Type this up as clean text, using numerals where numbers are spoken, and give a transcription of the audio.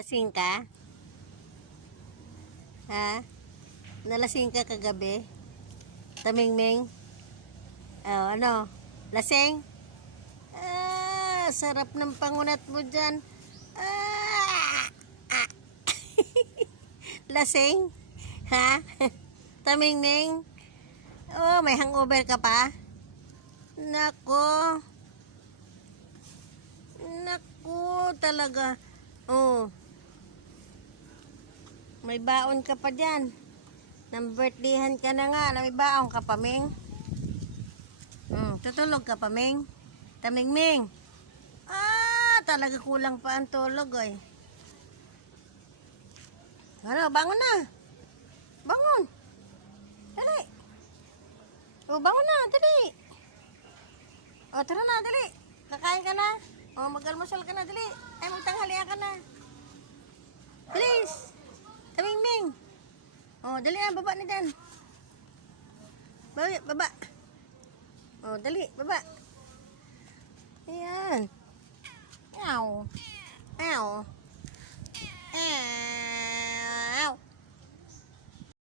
Lasing ka? Ha? Nalasing ka kagabi? Tamingming? Oh, ano? Lasing? Ah, sarap ng pangunat mo dyan. Ah! Ah! Lasing? Ha? Tamingming? Oh, may hangover ka pa? Nako. Nako, talaga. Oh. May baon ka pa dyan. Nang birthdayhan ka na nga. May baon ka pa, Ming. Tutulog ka pa, Ming. Tamingming. Ah, talaga kulang pa ang tulog, ay. Ano, bangon na. Bangon. Dali. Oh, bangon na, dali. Oh, tara na, dali. Kakain ka na. Oh, mag-almusal ka na, dali. Ay, magtanghalian ka na. Please. Tamingming. Oh, dali na, baba na dyan. Baba. Oh, dali, baba. Ayan. Ow. Ow.